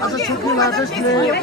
아주 좋게 나셨네.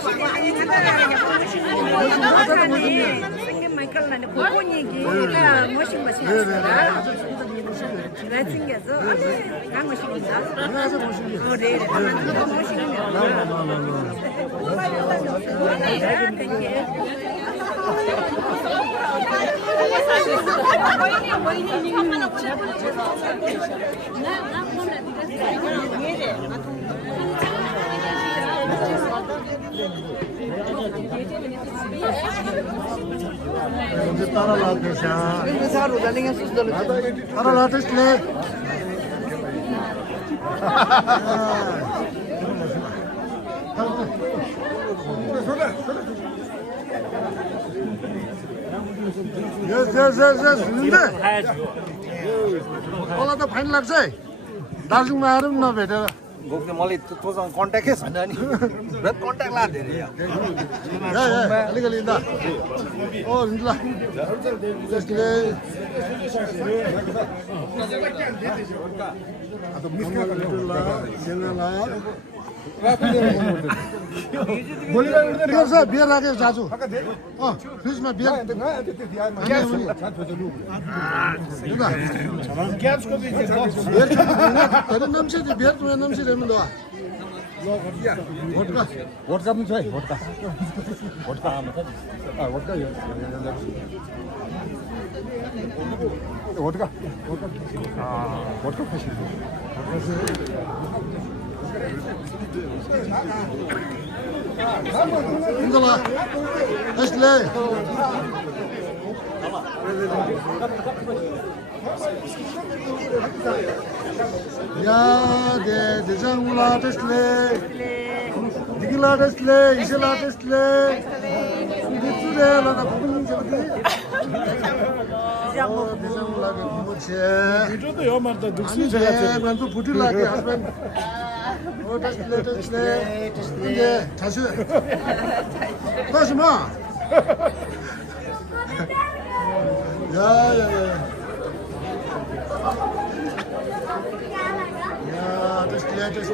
Önce paralar desa. Paralar desle. Yes. Şimdi. Ola da fine लाग्छ है दार्जिलिङमा आएर पनि नभेटेर बोक्ने मलाई तँसँग कन्ट्याक्टै छैन नि कन्ट्याक्ट ला धेरै अलिकति ल ओ हुन्छ ल त्यसले बियर राखेको चाचु फ्रिजमा बियर नम्सी बियर तुम्हें नम्सी रेमन दो वोडका वोडका पनि छ है vodka vodka vodka vodka vodka खुसी इंदला असले या de zangula tesle digila tesle isela tesle ditule la na bugün jabdi zangula ke muche Video da yamarda duksu 제가 만두 부tilake husband o tesle 이제 다시 다시 마 야 tesle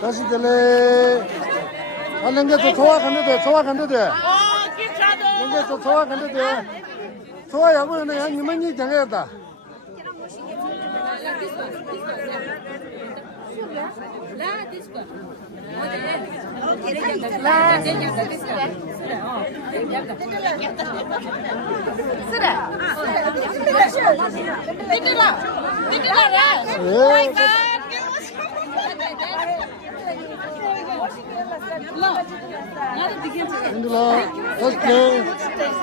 다시 들래. 알랭게 저 좋아 간대 돼. 랭게 저 좋아 간대 돼. 좋아 야구는 야 니만이 정해야다.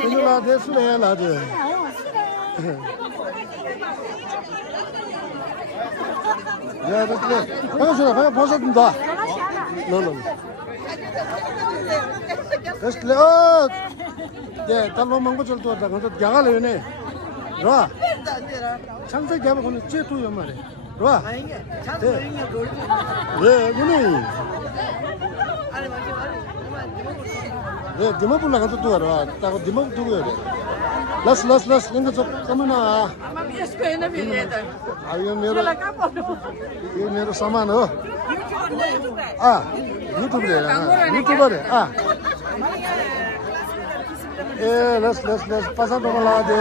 인들라 됐으네 나도. 야, 됐네. 방수라, 그냥 벗어둔다. 너는. 됐네. 예, 달로 망고 절도 왔다. 근데 야가래 왜네? 와. 창세 개발 거는 쟤도 연말에. 와. 네, 문이. 네, 디모불 나가도 또 알아. 따고 디모 두고 해. Las, lenga chop, kamu na. Ayo mero saman ho. Ah, YouTube de, YouTuber de. Ah. Las, pasang domala de.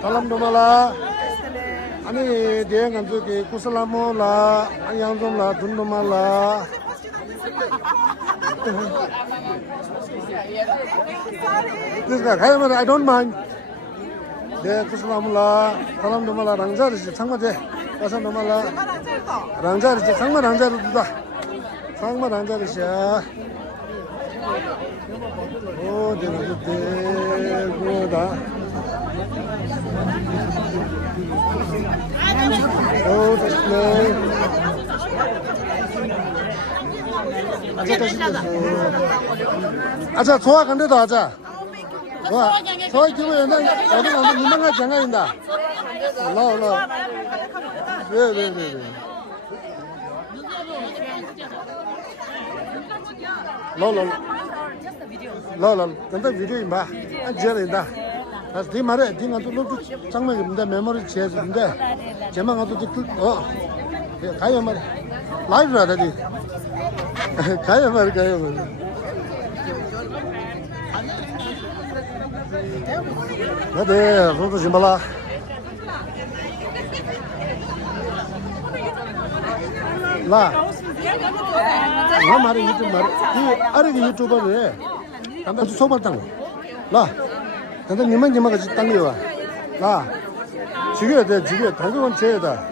Talam domala. Ani dia ngantu ke kusalamo la, ayang dom la, dun domala. This guy, I don't mind. 네, kusalamula, talam domala rang자리지 상마제, pasang domala rang자리지 상마 rang자리다. 상마 rang자리시야. 오, 내가 그거다. 오, 됐네. 아자, 좋아, 간대도 하자. 와, 저 기분 연장 어디 가서 유명한 장가인다. 올라. 네. 로. 근데 비디오 임바. 안지어린다. 다시 뒤 말해. 뒤가 또 로트 장면인데 메모리 지어주는데 제만 가도 가요 말. 라이브라 되지. 가요 말. 네, 로드 짐발라. 라. 나 말이 유튜브 말. 이 아래기 유튜버네. 간다 소발 땅. 라. 간다 니만 같이 땅이와. 라. 지게 돼. 당근은 제다.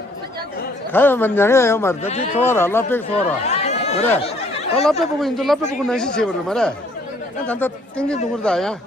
가야만 양해요 말이다. 지 좋아라. 라백 좋아라. 그래. 라백 보고 인도 라백 보고 날씨 제버려 말해. 간다 땡땡 동그리다 야.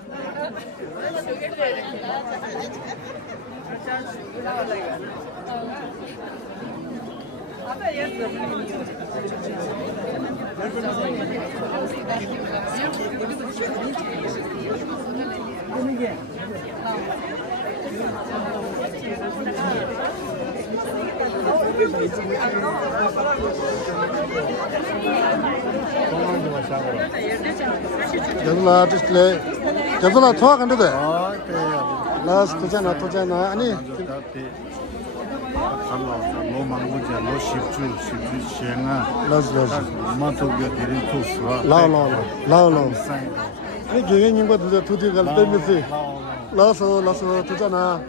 저들아 디스플레이 저들아 통화 간대도 라스 토자나 아니 뭐 망고자 뭐 십주 시행아 라스 마토가 데린 토스와 라오 아니 개개님과 두디 갈 때면서 라스 토자나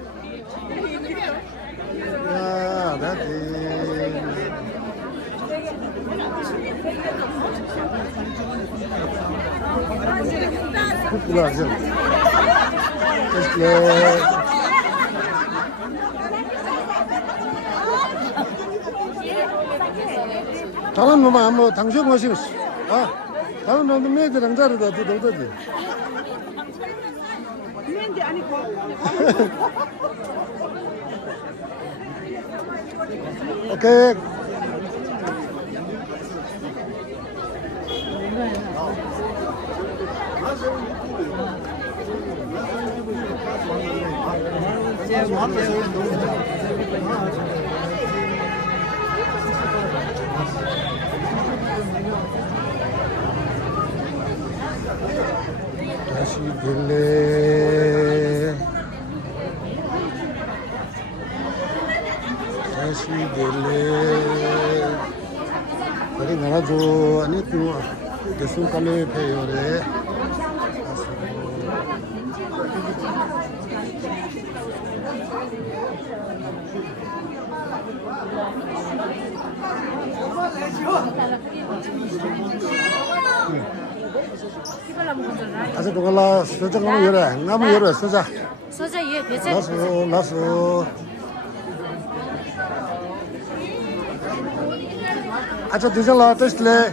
야 나디 Gracias. 다른 놈은 아무 당신 것이 다른 놈은 매들랑 자르다 두더지. 매인데 아니고. 오케이. 다시 될래 그래 나라줘 아니 그 대순 깔래 배요래 아주 그걸라 소자 가면 열어 나무 열어 소자 예, 배제. 나서 아저 대장라 testle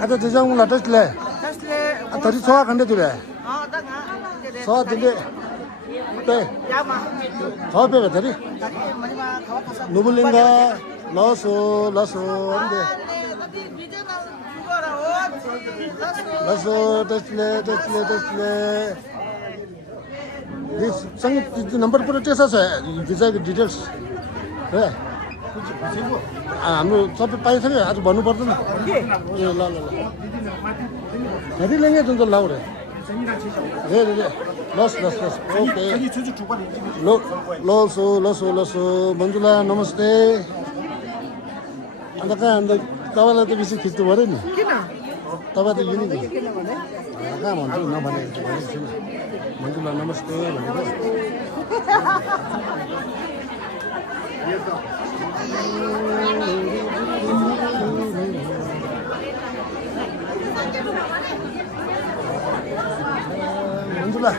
아저 대장라 testle 아 다리 소화 간대 그래 소화 된대 네 더 배가 다리 누블링가 라서 안돼 라서 testle this संग नंबर पर टेसा है वीजा के डिटेल्स है हाम्रो सबै पाइसक्यो आज भन्नु पर्दैन ए ल 어디 랭에 좀 나오래. 네. 러스. 오케이. 러스. 먼저라 너무스테. 안다가 안다 따와라도 비슷 기도 버리니. 따와도 유니기. 아가 먼저 나만에 먼저라 너무스테. 먼저라.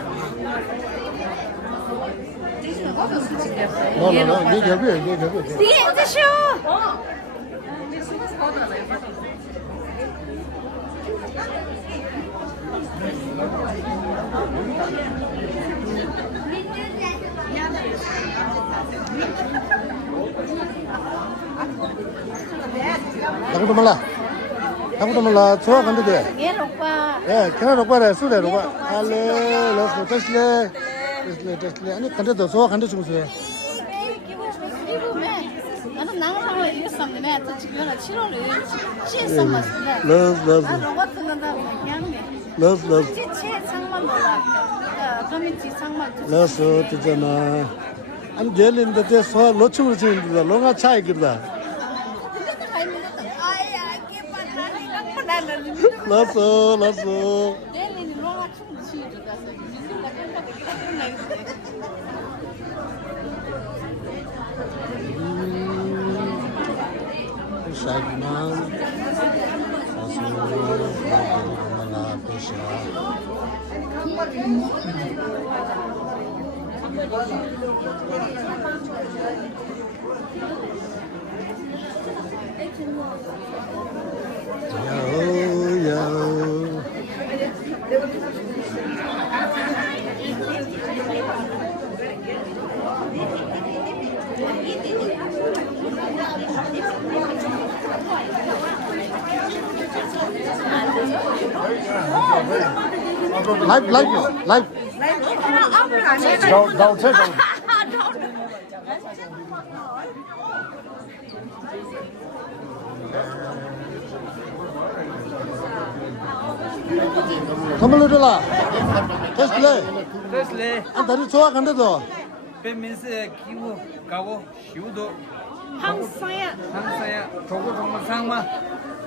너, 네 ገብ이. 네, 셔. 나부터 몰라. 좋아 간대 돼. 예, 오빠. 예, 그냥 로빠래. 수래 로빠. 할래. 러스 테슬레. 아니 간대도 좋아 간대 좀 해. 나는 나가서 이랬었는데 또 지금 7월에 취했었는데 러스. 나 로봇 듣는다고 그냥 러스. 취해 상만 몰라 커뮤니티 상만 러스 되잖아. 아니 제일인데 대 소화 로충을 치는데 롱아 차이 그러다. 러스. 내일이 로가 춤 치주다 Sagman, Yo. Live. Don't take them. 컴플루드라. 테슬레. 안 다리 좋아 간대도. 배민스 기후 가고 시우도 항상야 항상야 도구 정말 상마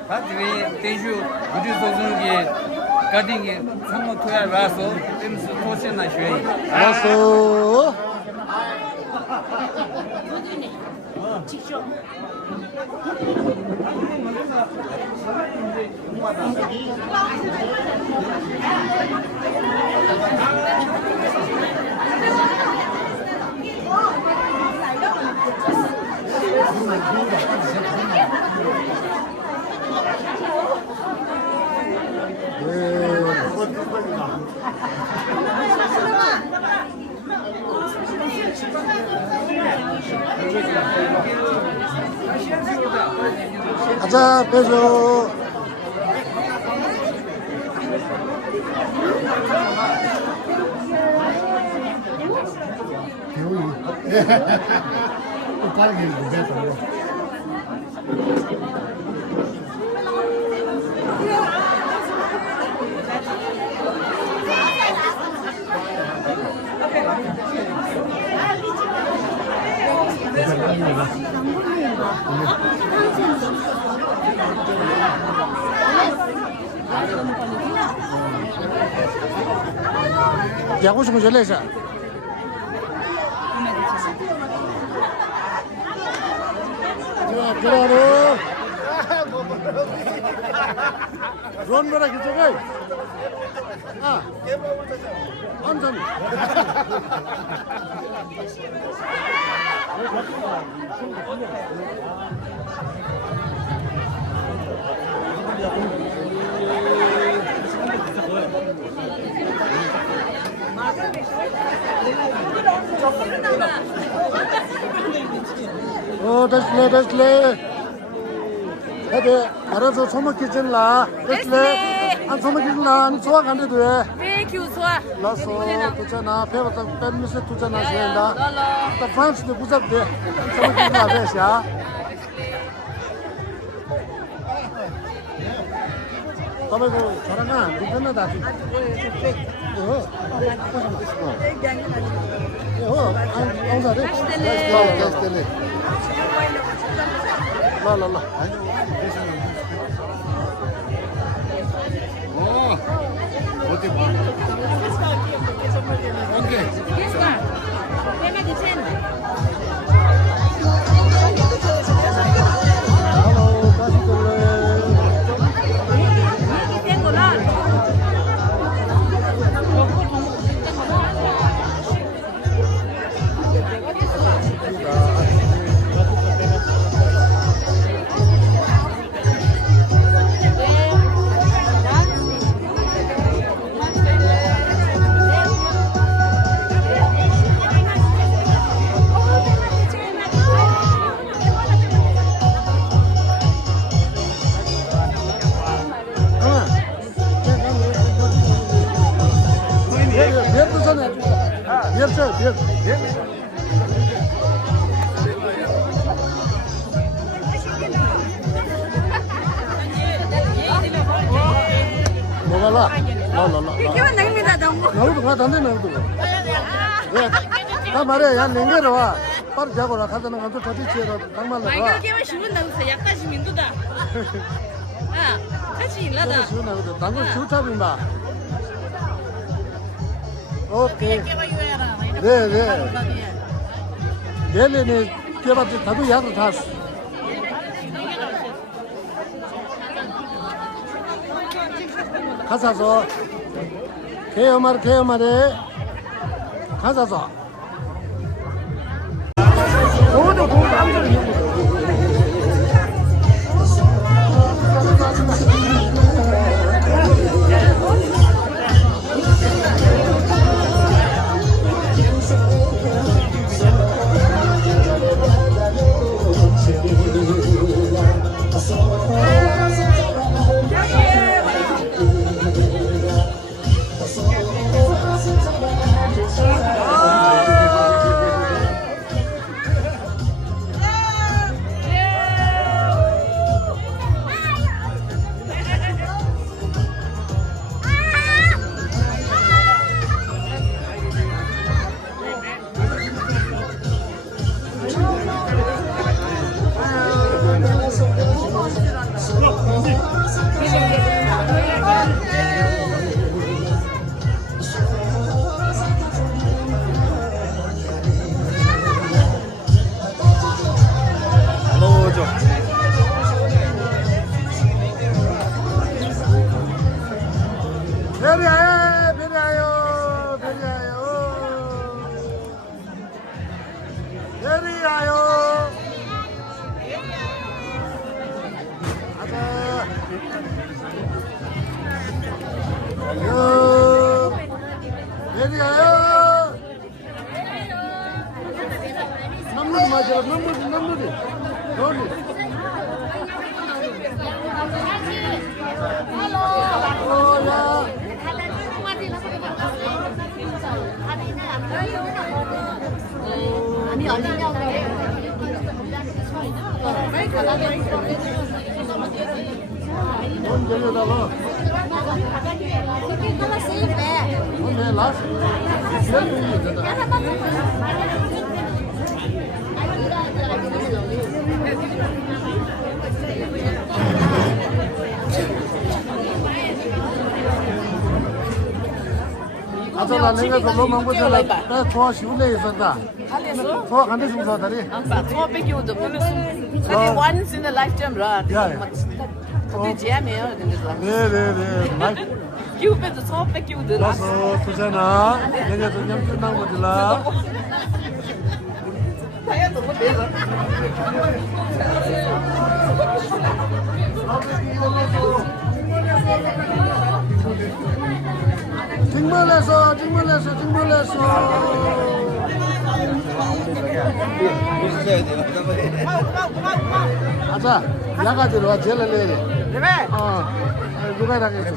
다들 대주 우주 소중기 가딩이 상모 토야 와서 뱀스 토시나 쉐이 알았어. 직접 가자 빼줘. 야구 좀 전해자. 그래로. 론 거라 기저가. 아. 완전. 됐래. 해대 알아서 소먹기질라. 됐래. 안 소먹기질라. 안 소화 간대 돼. 왜 교수와 라서 도잖아. 배웠다 뺀미세 도잖아. 시엔다. 또 프랑스도 부잡대. 소먹기질라 배시야. तपाईँको छोरामा दुईजना दाजु ए हो ए हो आउँछ अरे त्यसले ल ल ल 나 말이야, 야, 냉겨로 와. 빨리 자고 나 가자는 간도 다시 치러 당말로 와. 이거 게임은 쉬운 나무서 약간 민두다. 아, 같이 일하다. 쉬운 나거든. 당근 주탑인 봐. 오케이. 네. 내년에 깨봤지 다도 약을 다. 가사서 개엄마래 가사서 모두 공감을 아저나 내가 너무 먹고 살아. 나 좋아 시원해 있었다. 좋아 간대 좀 사다리. Trois pekiu de plus. So once in a lifetime run. Yeah. Det är mer än det. 네네네. 말 Cupid the trois pekiu de. 와서 두잖아. 내가 좀 끝난 거들라. 직물내서 가자 야가지로 와 제일 내려 누가 이라겠어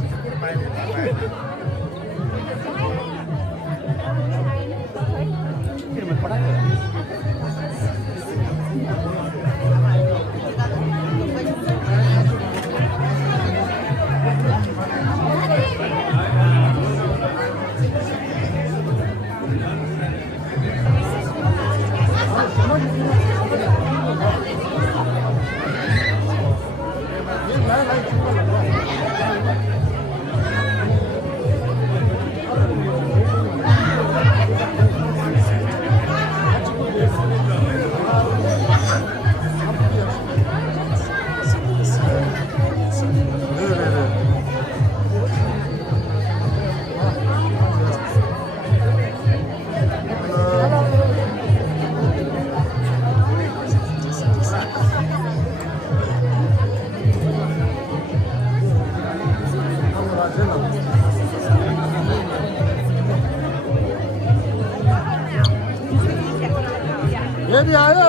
예리하여.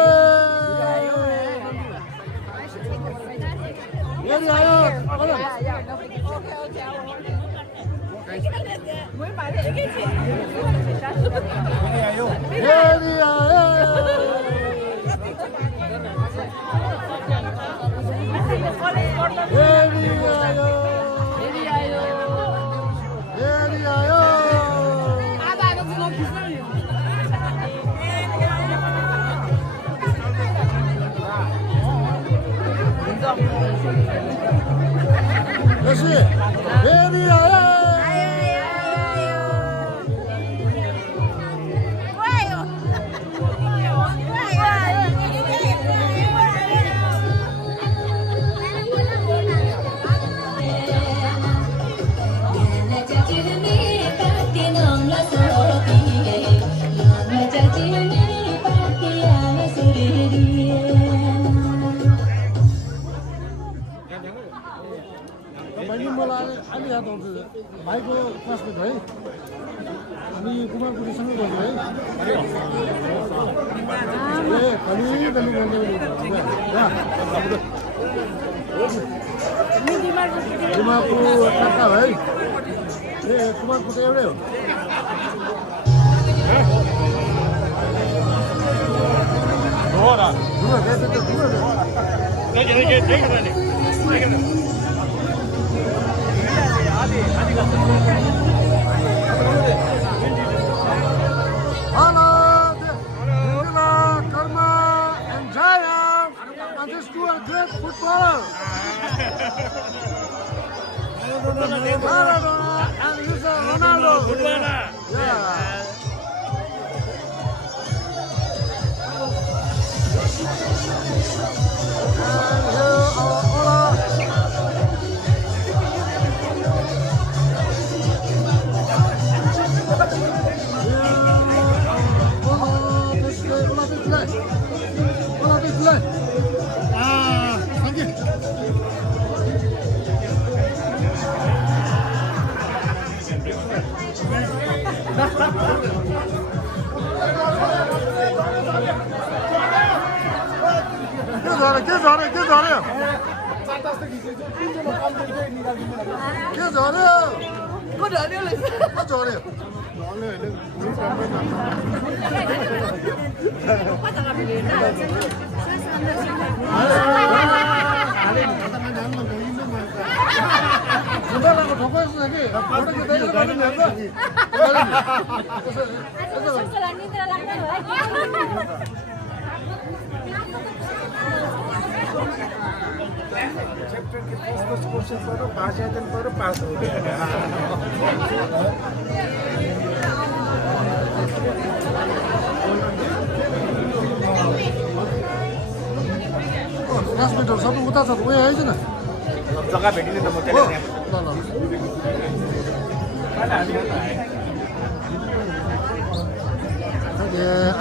예리하여. 다시 예리하여. 많이 몰라 아니야 동지 마이크 클래스메이트 해 아니 그만 우리 상관 거지 네 아니 너무 야 그만 고 갔다 해 네 그만 고 때려요 누가 Hello, Angela, Karma, and Jaya. And these two are great footballers. Maradona and this is Ronaldo. Footballer. Yeah. And here are Ola. 아, 한 개. क्लासमेटहरु सबै उता छ उयो आइज न जग्गा भेटिने त म त्यसले ल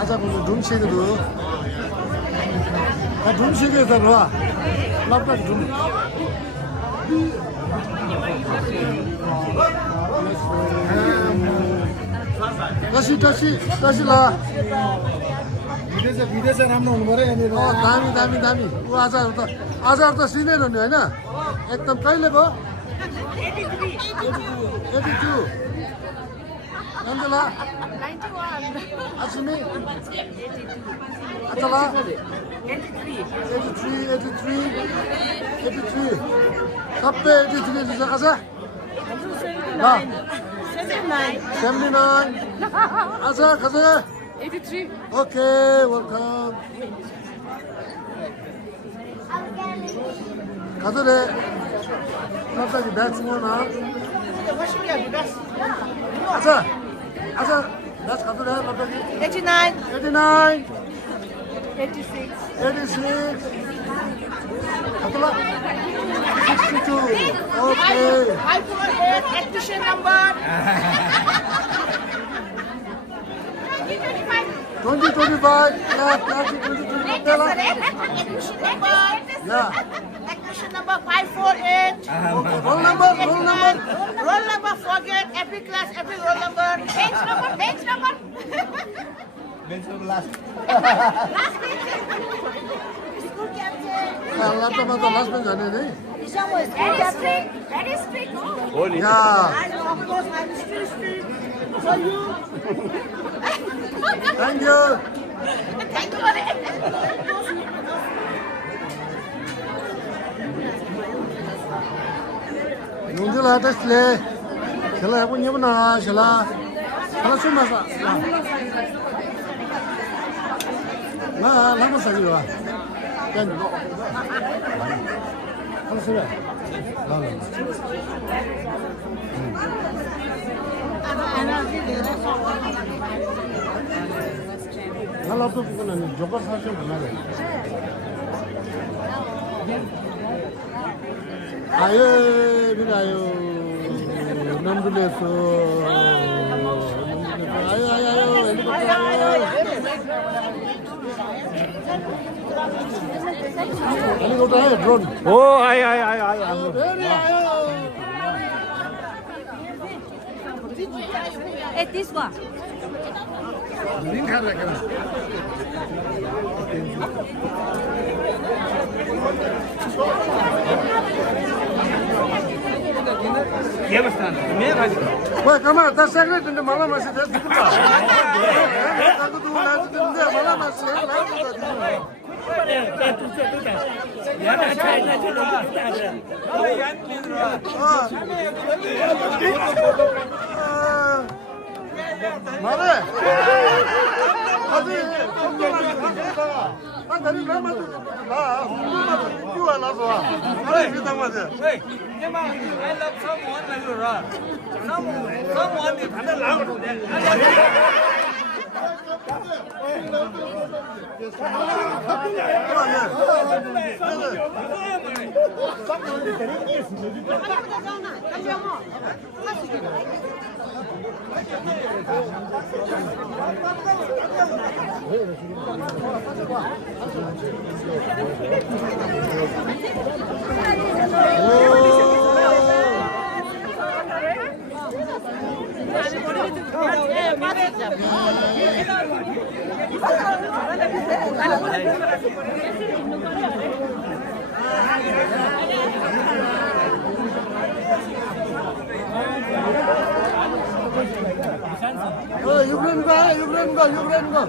आजको ढुम सिकेको ढुम सिकेको छ ल लप्पा ढुम कसी ल विदेश राम्रो हुनु पर्यो यहाँनिर दामी ऊ आजहरु त सिनियर हुने होइन एकदम कहिले भयो 82 Angela 91 Asmi Angela 83 सबै 83 छ आजा ल 79 आजा खजा 83 Okay, welcome. 가더래. 갑자기 that's more now. 아자, that's 가더래. 갑자기. 89. 86. 가더라. 62. Okay. 548 admission number. 2025. Yeah, class 2025. Admission number. Yeah. Admission number 548. Roll number. Roll number, forget every class, every roll number. Bench number. 라스트마다 라스트 아니네. Very strict, no? 야, And of course, I'm still strict. So you. 땡큐. Thank you for it. 용질아 됐을래. 샬라 해본 여보나 샬라. 샬라 술 마사. 나 라고 사지 와. 땡 너. 한 술에. 나. 나 라도 그거는 저거 사실 뭐야. 아유, 미라요. 남들에서. 아유, 헬리콥터 드론. 오, 아이. Hey, this one. 왜 가만 다 세그랬는데 말라 마시 됐어. 나도 나는데 말라 마시. 말해. 어디 걱정하지 마. 나는 왜 맞아? 나 hundu만 뛰어 나서. 그래 그당 맞아. Hey, nhưng mà anh làm sao muốn là được rồi. Sao muốn thì thằng nó làm được đấy. 유브랜 가.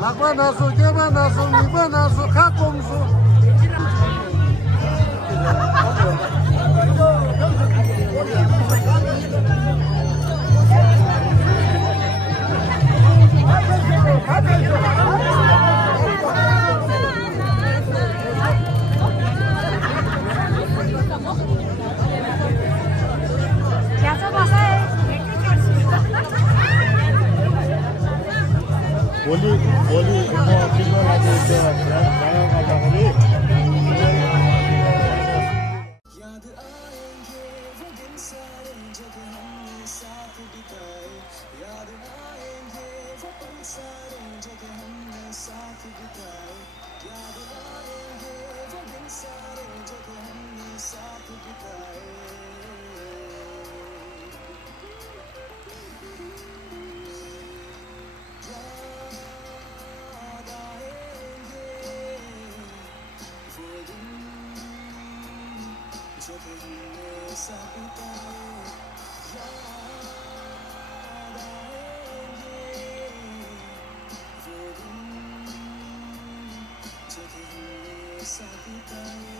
낙과 나서, 개바 나서, 미바 나서, 가꼼수. 원리 공부와 기본하고 이제 다양하다 보니 Sabi tayo